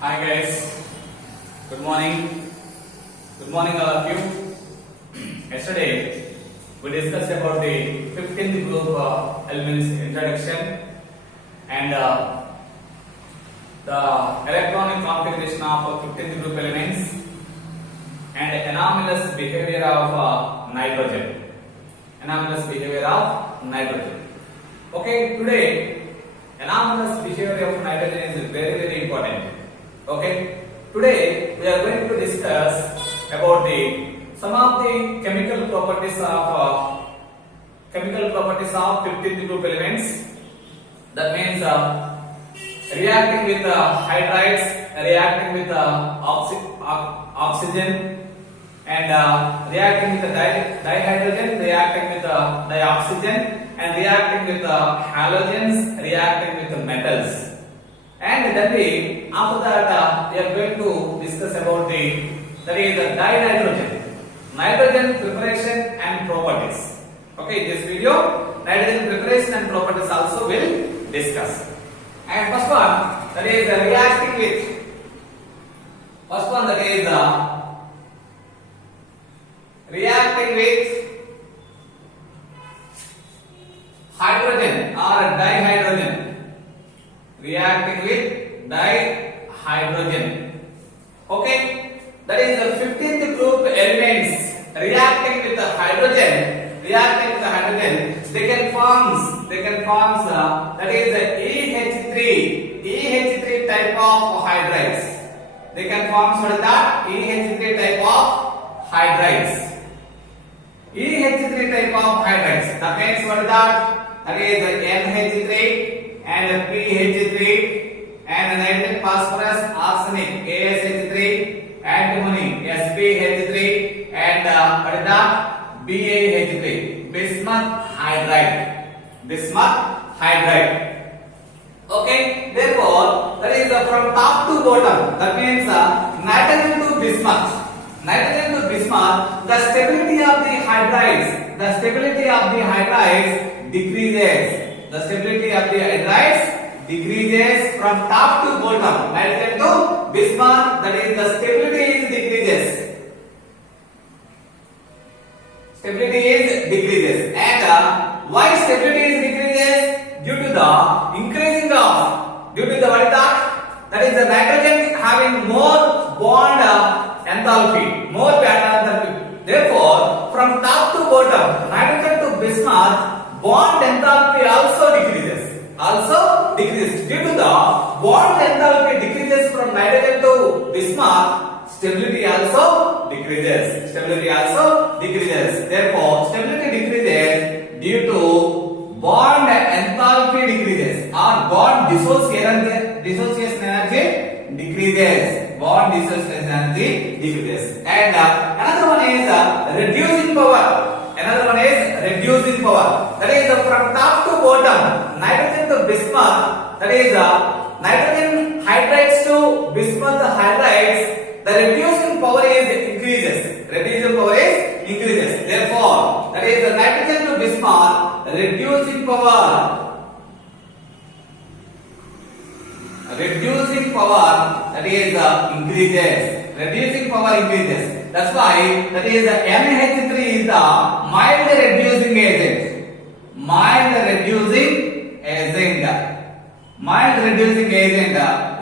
Hi guys, good morning. Good morning all of you. Yesterday we discussed about the 15th group elements introduction and the electronic configuration of 15th group elements and anomalous behavior of nitrogen. Anomalous behavior of nitrogen. Okay, today anomalous behavior of nitrogen is very important. Okay, today we are going to discuss about some of the chemical properties of 15th group elements. That means reacting with hydrides, reacting with oxygen, and reacting with dihydrogen, reacting with dioxygen, and reacting with halogens, reacting with metals. And then after that we are going to discuss about the dinitrogen, nitrogen preparation and properties. Okay, this video nitrogen preparation and properties also will discuss. And first one, that is reacting with hydrogen or dihydrogen. Reacting with dihydrogen. Okay, that is the 15th group elements reacting with the hydrogen. They can form that is the EH3 type of hydrides. They can form what is that? EH3 type of hydrides. EH3 type of hydrides. That means what is that? That is the NH3 and PH3 and nitrogen, phosphorus, arsenic, ASH3, antimony, SpH3, and what is that? BaH3, bismuth hydride. Okay, therefore that is from top to bottom. That means nitrogen to bismuth. The stability of the hydrides decreases. The stability of the hydrides decreases from top to bottom. Nitrogen to bismuth, that is the stability is decreases. And why stability is decreases? Due to the increasing of what is that? That is the nitrogen having more bond enthalpy. Therefore, from top to bottom, nitrogen to bismuth, bond enthalpy also decreases. Due to the bond enthalpy decreases from nitrogen to bismuth, stability also decreases. Therefore, stability decreases due to bond enthalpy decreases or bond dissociation energy decreases. And another one is reducing power. That is from top to bottom, nitrogen to bismuth. That is nitrogen hydrides to bismuth hydrides. The reducing power is increases. Therefore, that is the nitrogen to bismuth reducing power that is increases. That's why that is the NH3 is the mild reducing agent.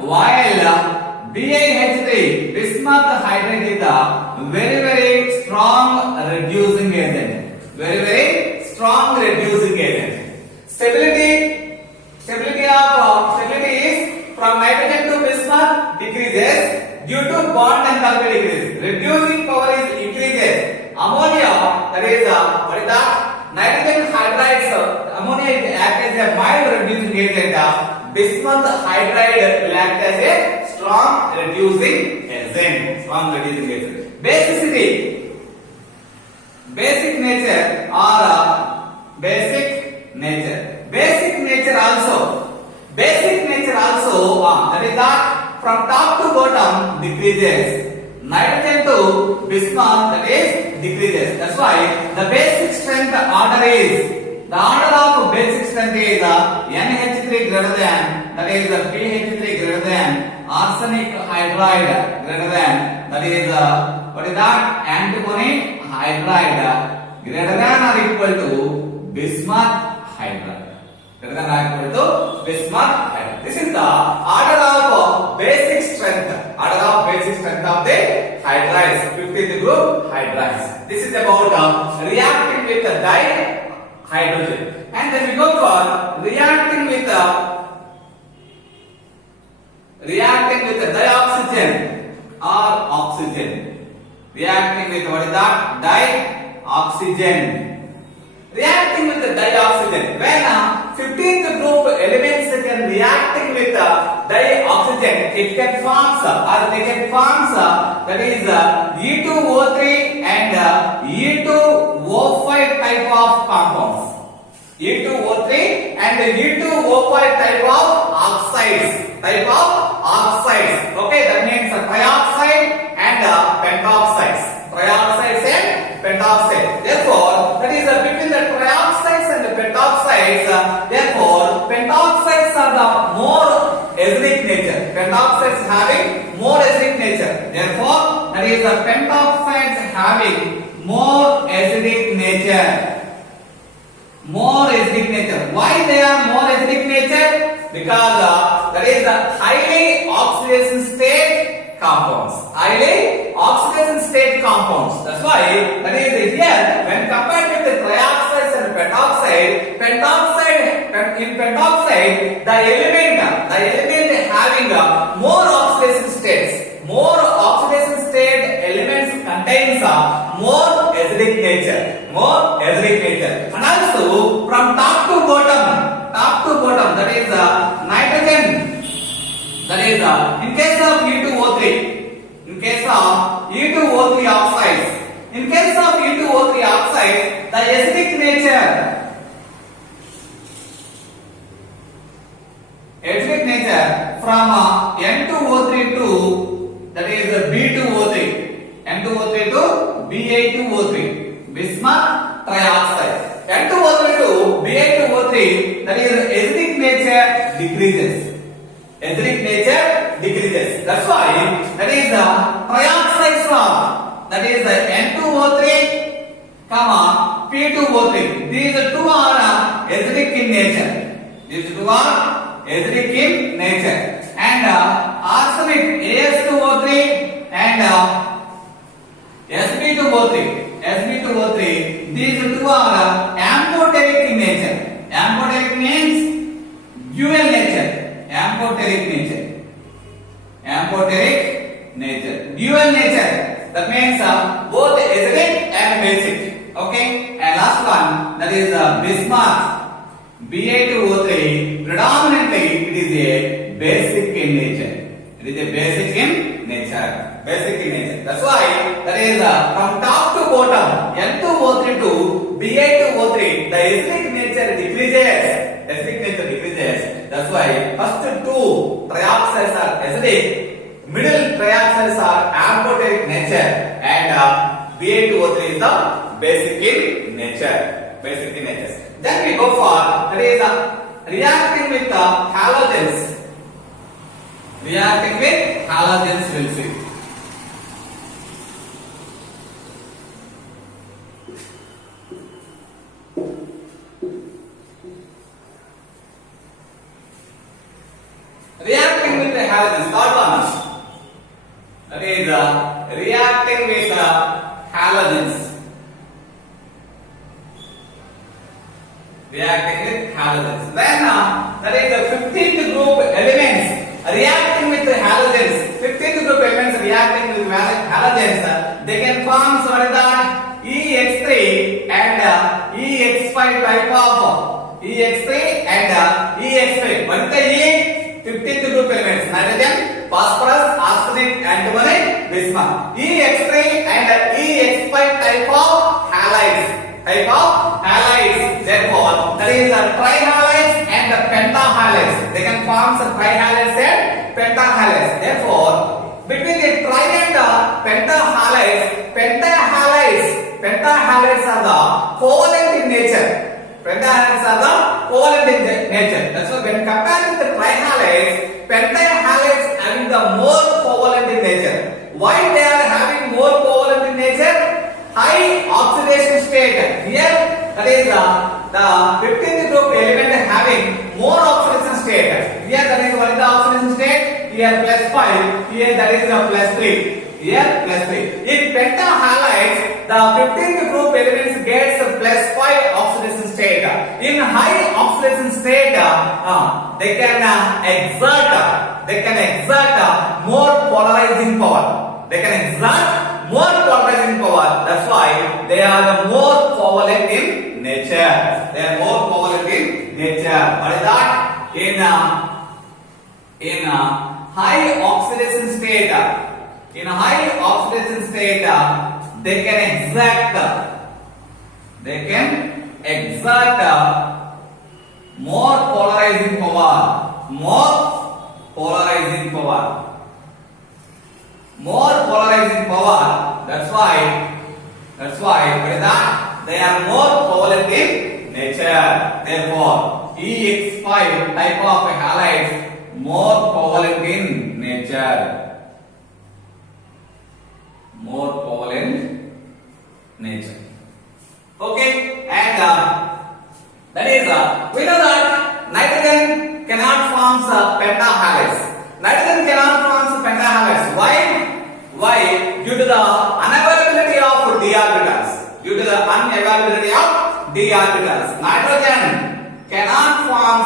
While BiH3 bismuth hydride is the very strong reducing agent. Stability is from nitrogen to bismuth decreases due to bond enthalpy decrease. Reducing power is increases. Ammonia, that is what is that? Nitrogen hydrides. Ammonia acts as a mild reducing agent. Bismuth hydride will act as a strong reducing agent. Basicity, basic nature also that is that from top to bottom decreases. Nitrogen to bismuth, that is decreases. That's why the basic strength order is The order of basic strength is NH3 greater than, that is PH3 greater than, arsenic hydride greater than, that is what is that? Antimony hydride greater than or equal to bismuth hydride. Greater than or equal to bismuth hydride. This is the order of basic strength. Order of basic strength of the hydrides, 50th group hydrides. This is about reacting with the dihydrogen. And then we go for reacting with the dioxygen or oxygen. Reacting with what is that? Dioxygen. Reacting with the dioxygen. When 15th group elements can reacting with dioxygen, it can forms or they can forms that is E2O3 and E2O5 type of compounds. E2O3 and E2O5 type of oxides. Okay, that means trioxide and pentoxides. Trioxides and pentoxides. Therefore, that is between the trioxides and the pentoxides. Therefore, pentoxides are the more acidic nature. Pentoxides having more acidic nature. Therefore, that is the pentoxides having more acidic nature. More acidic nature. Why they are more acidic nature? Because that is the highly oxidation state compounds. Highly oxidation state compounds. That's why that is here when compared with the trioxides and pentoxide, in pentoxide the element having more oxidation states. More oxidation state elements contains more acidic nature. More acidic nature. And also from top to bottom, that is nitrogen. That is in case of E2O3 oxides. In case of E2O3 oxides, the acidic nature from N2O3 to, that is B2O3. N2O3 to Ba2O3. Bismuth trioxide. N2O3 to Ba2O3, that is acidic nature decreases. Acidic nature decreases. That's why that is the trioxide form. That is the N2O3, P2O3. These two are acidic in nature. And arsenic As2O3 and Sp2O3. These two are amphoteric in nature. Amphoteric means dual nature. Dual nature. That means both acidic and basic. Okay. And last one, that is bismuth. Ba2O3. Predominantly, it is a basic in nature. That's why that is from top to bottom, N2O3 to Ba2O3, the acidic nature decreases. That's why first two trioxides are acidic, middle trioxides are amphoteric nature, and Ba2O3 is the basic in nature. Then we go for that is reacting with halogens. We'll see. Reacting with the halogens, third one. That is reacting with halogens. Then that is the 15th group elements reacting with the halogens. 15th group elements reacting with halogens. They can form what is that? EX3 and EX5 type of EX3 and EX5. What is the E? 15th group elements: nitrogen, phosphorus, arsenic, antimony, bismuth. EX3 and EX5 type of halides. Therefore, there is a trihalides and the pentahalides. They can form some trihalides and pentahalides. Therefore, between the tri and pentahalides are the covalent in nature. Pentahalides are the covalent in nature. That's why when compared with the trihalides, pentahalides having the more covalent in nature. Why they are having more covalent in nature? High oxidation state. Here that is the 15th group element having more oxidation state. Here that is what is the oxidation state? Here +5. Here that is +3. Here +3. In pentahalides, the 15th group elements gets +5 oxidation state. In high oxidation state, they can exert more polarizing power. They can exert more polarizing power. That's why they are the more covalent in nature. They are more covalent in nature. What is that? In high oxidation state. In high oxidation state, they can exert more polarizing power. More polarizing power. That's why what is that? They are more covalent in nature. Therefore, EX5 type of halides more covalent in nature. More covalent nature. Okay, and that is we know that nitrogen cannot form pentahalides. Nitrogen cannot form pentahalides. Why? Due to the unavailability of d orbitals. Nitrogen cannot form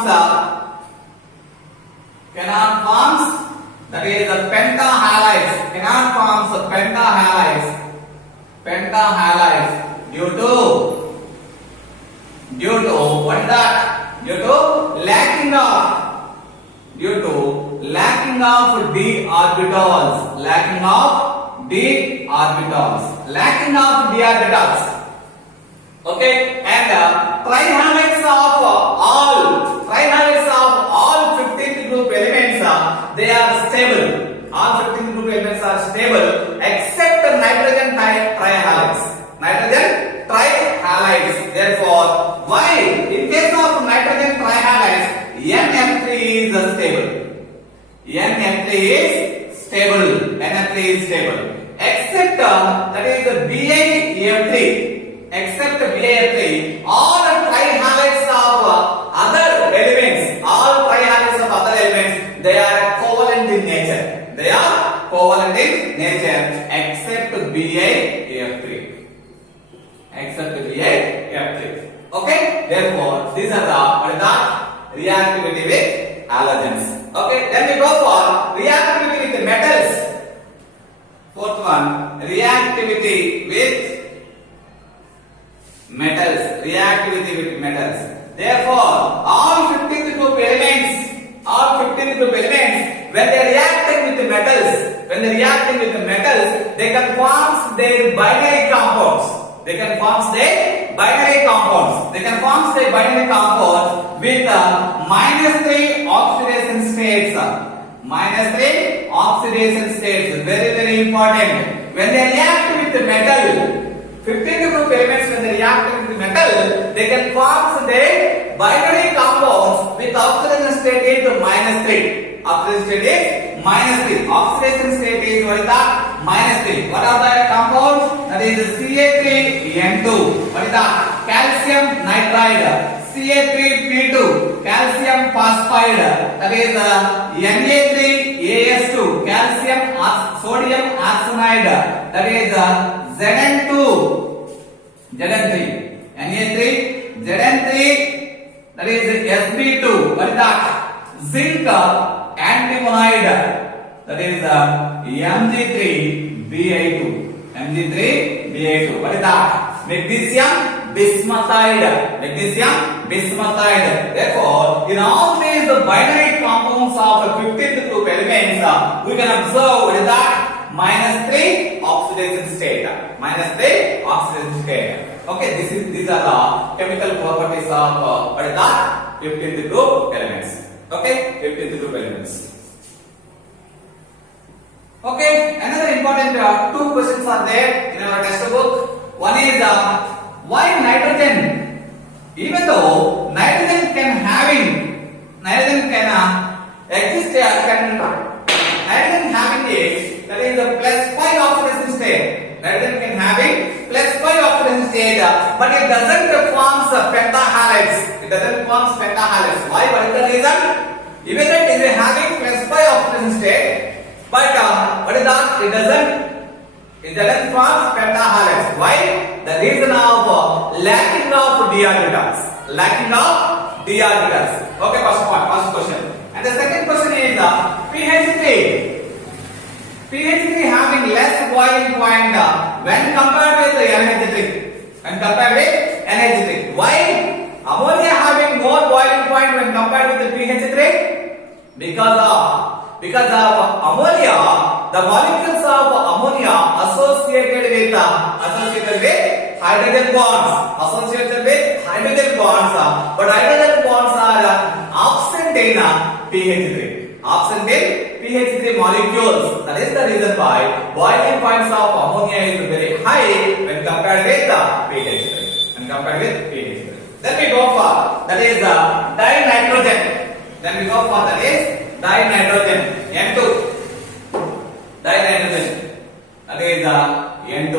that is the pentahalides. Cannot form pentahalides due to what is that? Due to lacking of d orbitals. Okay, and trihalides of all 15th group elements, they are stable. All 15th group elements are stable except the nitrogen trihalides. Therefore, why? In case of nitrogen trihalides, NF3 is stable. NF3 is stable. Except that is the BiF3. Except BiF3, all trihalides of other elements, they are covalent in nature. Except BiF3. Okay, therefore these are the reactivity with halogens. Okay, then we go for reactivity with metals. Fourth one, reactivity with metals. Therefore, all 15th group elements, when they reacting with the metals, they can form their binary compounds. They can form their binary compounds with -3 oxidation states. Very, very important. When they react with the metal, 15th group elements, when they react with the metal, they can form their binary compounds with oxidation state is -3. Oxidation state is -3. Oxidation state is what is that? -3. What are the compounds? That is Ca3N2. What is that? Calcium nitride. Ca3P2. Calcium phosphide. That is Na3AS2. Sodium arsenide. That is Zn3. Na3 Zn3. That is Sb2. What is that? Zinc antimonide. That is Mg3Bi2. What is that? Magnesium bismuthide. Therefore, in all these binary compounds of 15th group elements, we can observe what is that? -3 oxidation state. Okay, these are the chemical properties of what is that? 15th group elements. Okay, 15th group elements. Okay, another important two questions are there in our textbook. One is why nitrogen even though nitrogen can exist, nitrogen having a, that is a plus 5 oxidation state. Nitrogen can having plus 5 oxidation state, but it doesn't form pentahalides. It doesn't form pentahalides. Why? What is the reason? Even that is having plus 5 oxidation state, but what is that? It doesn't form pentahalides. Why? The reason of lacking of d orbitals. Lacking of d orbitals. Okay, first question. And the second question is pH3. pH3 having less boiling point when compared with the NH3. When compared with NH3. Why? Ammonia having more boiling point when compared with the pH3? Because of ammonia, the molecules of ammonia associated with hydrogen bonds. But hydrogen bonds are absent in pH3. Absent in pH3 molecules. That is the reason why boiling points of ammonia is very high when compared with pH3. Then we go for that is dinitrogen. That is dinitrogen. N2. Dinitrogen. That is N2.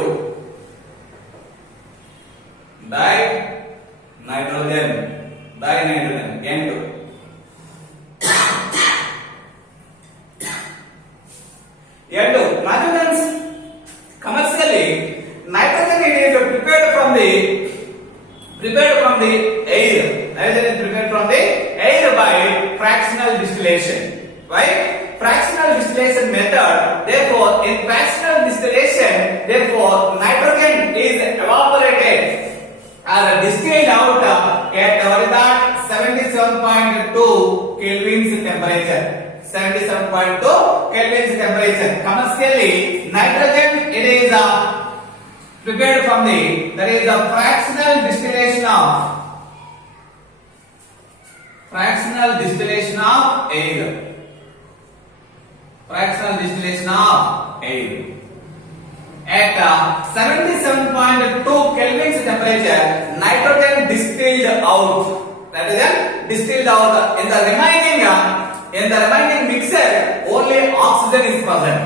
Dinitrogen. N2. Nitrogen, commercially, nitrogen is prepared from the air. Nitrogen is prepared from the air by fractional distillation. Right? Fractional distillation method. Therefore, in fractional distillation, nitrogen is evaporated or distilled out at 77.2 Kelvin's temperature. 77.2 Kelvin's temperature. Commercially, nitrogen it is prepared from the fractional distillation of air. Fractional distillation of air. At 77.2 Kelvin's temperature, nitrogen distilled out. Distilled out. In the remaining mixture, only oxygen is present.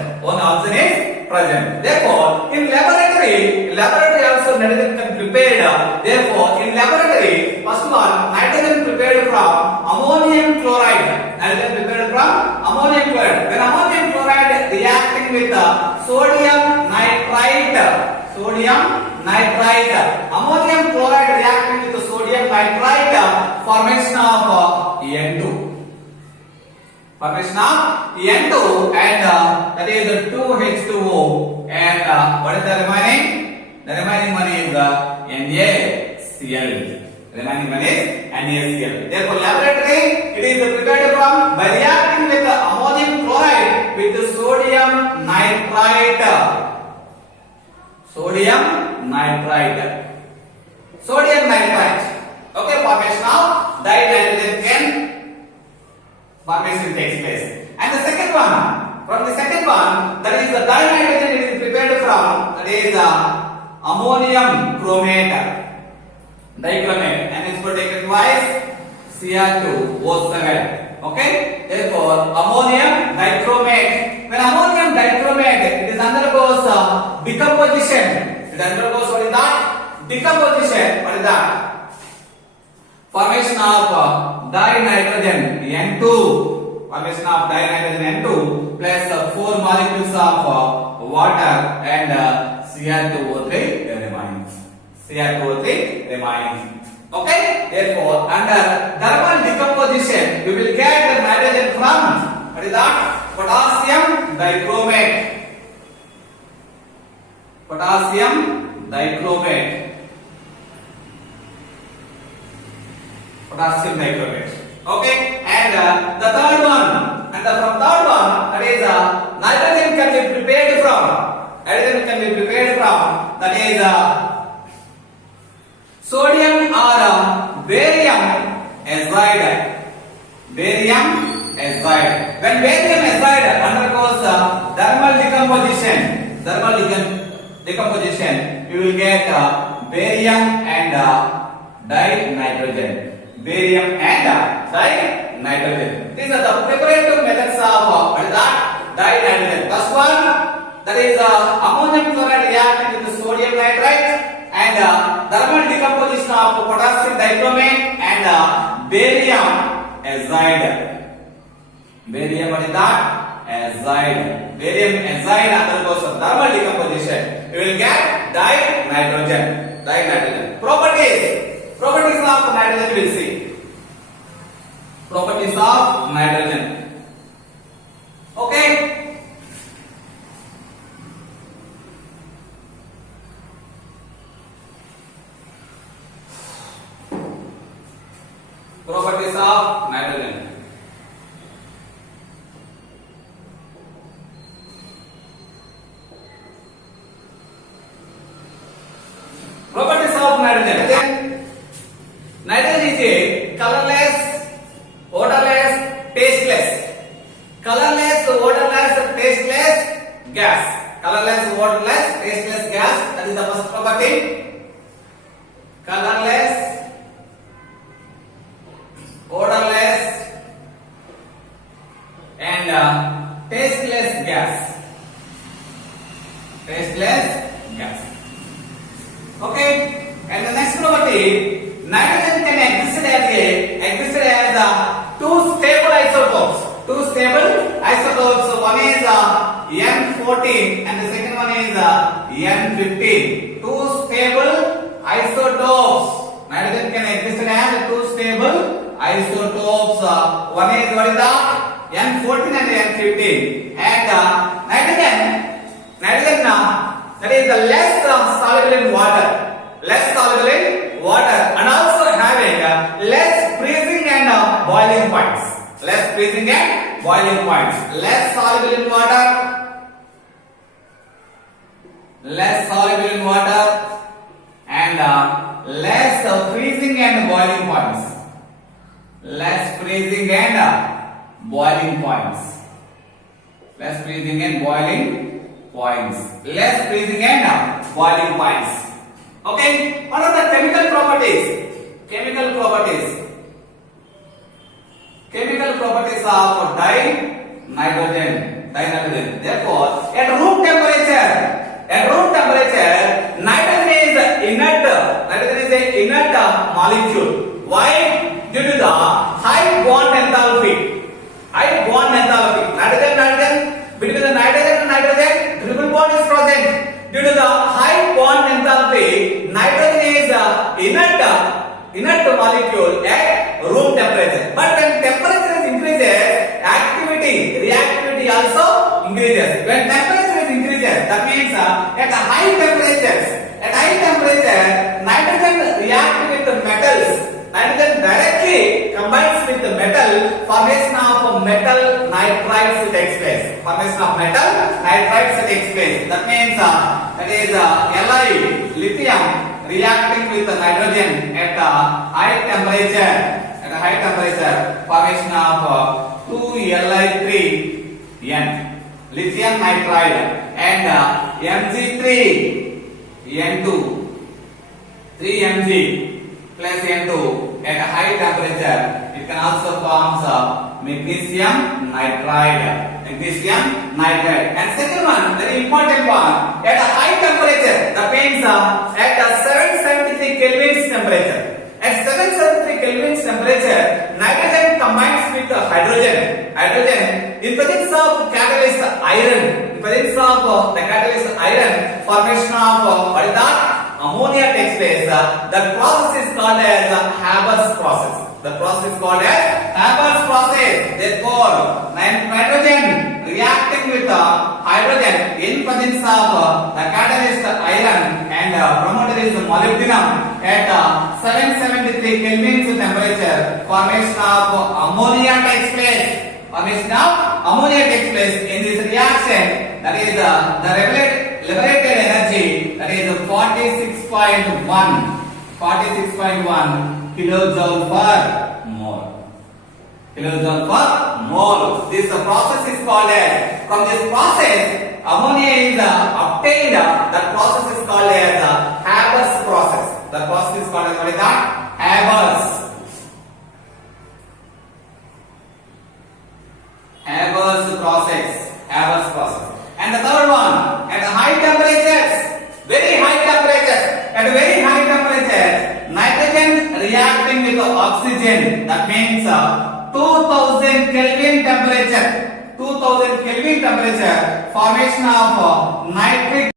Therefore, in laboratory also nitrogen can prepared. Therefore, in laboratory, first of all, nitrogen prepared from ammonium chloride. When ammonium chloride reacting with sodium nitrite. Ammonium chloride reacting with sodium nitrite, formation of N2. And that is 2H2O. And what is the remaining? The remaining one is NaCl. Therefore, laboratory it is prepared from by reacting with ammonium chloride with sodium nitrite. Okay, formation of dinitrogen formation takes place. And the second one, that is the dinitrogen it is prepared from, that is ammonium chromate, dichromate, and it's taken twice, Cr2O7. Okay, therefore ammonium dichromate. When ammonium dichromate it is undergoes decomposition. It undergoes what is that? Decomposition. What is that? Formation of dinitrogen N2. Formation of dinitrogen N2 plus 4 molecules of water and Cr2O3 remains. Okay? Therefore, under thermal decomposition, we will get the nitrogen from what is that? Potassium dichromate. Okay, and the third one, from third one, that is nitrogen can be prepared from. That is sodium or barium azide. When barium azide undergoes thermal decomposition, you will get barium and dinitrogen. Barium and dinitrogen. These are the preparative methods of what is that? Dinitrogen. First one, that is ammonium chloride reacting with the sodium nitrite and thermal decomposition of potassium dichromate and barium azide. Barium what is that? Azide. Barium azide undergoes a thermal decomposition. You will get dinitrogen. Dinitrogen. Properties of nitrogen we will see. Properties of nitrogen. Okay. Properties of nitrogen. Properties of nitrogen. Nitrogen is a colorless, odorless, tasteless. Colorless, odorless, tasteless gas. Colorless, odorless, tasteless gas. That is the first property. Colorless, odorless, and tasteless gas. Tasteless gas. Okay. And the next property, nitrogen can exist as two stable isotopes. Two stable isotopes. One is N14 and the second one is N15. Two stable isotopes. Nitrogen can exist as two stable isotopes. One is what is the N14 and N15. And nitrogen that is the less soluble in water. Less soluble in water and also having less freezing and boiling points. Less freezing and boiling points. Less soluble in water. Less soluble in water and less freezing and boiling points. Less freezing and boiling points. Less freezing and boiling points. Less freezing and boiling points. Okay. What are the chemical properties? Chemical properties. Chemical properties of dinitrogen. Therefore, at room temperature, nitrogen is inert. Nitrogen is an inert molecule. Why? Due to the high bond enthalpy. High bond enthalpy. Nitrogen, between the nitrogen and nitrogen, triple bond is present. Due to the high bond enthalpy, nitrogen is inert molecule at room temperature. But when temperature increases, reactivity also increases. When temperature increases, that means at high temperature, nitrogen reacts with the metals. Nitrogen directly combines with the metal, formation of metal nitrides takes place. Formation of metal nitrides takes place. That means that is Li, lithium, reacting with the nitrogen at high temperature. At a high temperature, formation of 2Li3N, lithium nitride, and Mg3N2, 3Mg plus N2 at a high temperature. It can also form magnesium nitride. And second one, very important one, at a high temperature, that means at a 773 Kelvin temperature. At 773 Kelvin temperature, nitrogen combines with hydrogen. In presence of catalyst iron. Formation of what is that? Ammonia takes place. The process is called as Haber's process. Therefore, nitrogen reacting with hydrogen in presence of the catalyst iron and promoter is molybdenum at 773 Kelvin temperature. Formation of ammonia takes place. In this reaction, that is the liberated energy, that is 46.1 kilojoule per mole. This process is called as, from this process, ammonia is obtained. That process is called as Haber's process. The process is called as what is that? Haber's process. Haber's process. And the third one, at high temperatures, very high temperatures, at very high temperatures, nitrogen reacting with oxygen. That means 2000 Kelvin temperature. 2000 Kelvin temperature, formation of nitric.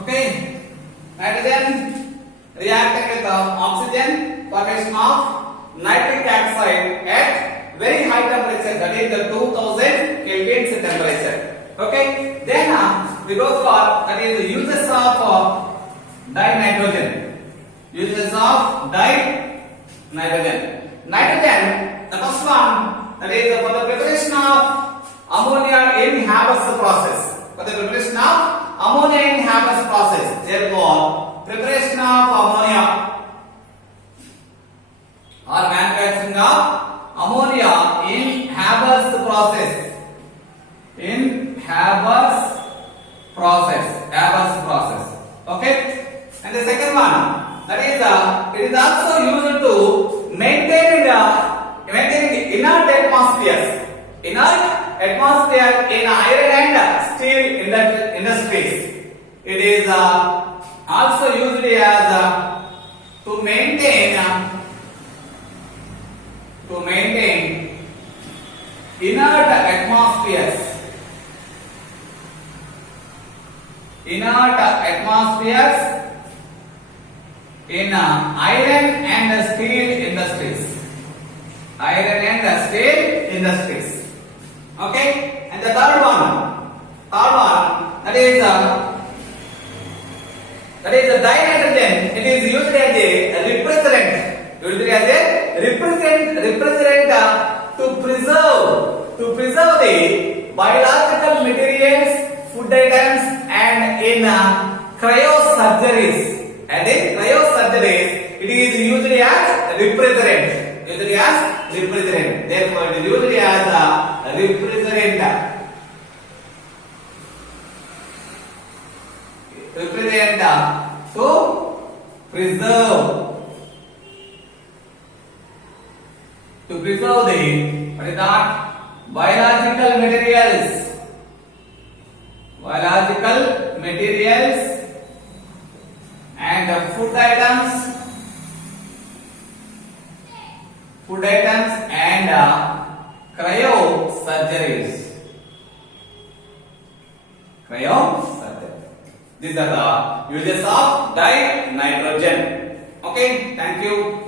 Okay, nitrogen reacting with oxygen, formation of nitric oxide at very high temperature, that is the 2000 Kelvin temperature. Okay, then we go for that is the uses of dinitrogen. Uses of dinitrogen. Nitrogen, the first one, that is for the preparation of ammonia in Haber's process. For the preparation of ammonia in Haber's process. Therefore, preparation of ammonia or manufacturing of ammonia in Haber's process. In Haber's process. Haber's process. Okay? And the second one, that is it is also used to maintain inert atmospheres. Inert atmosphere in iron and steel industries. It is also used as to maintain inert atmospheres. Inert atmospheres in iron and steel industries. Iron and steel industries. Okay, and the third one, that is dinitrogen. It is used as a refrigerant. To preserve the biological materials, food items, and in cryosurgeries. And in cryosurgeries, it is used as refrigerant. Therefore, it is used as a refrigerant. To preserve the what is that? Biological materials and food items and cryosurgeries. These are the uses of dinitrogen. Okay, thank you.